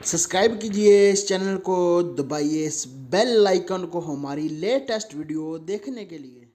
Subscribe कीजिए इस channel को, दबाइए इस बेल आइकन को हमारी लेटेस्ट वीडियो देखने के लिए।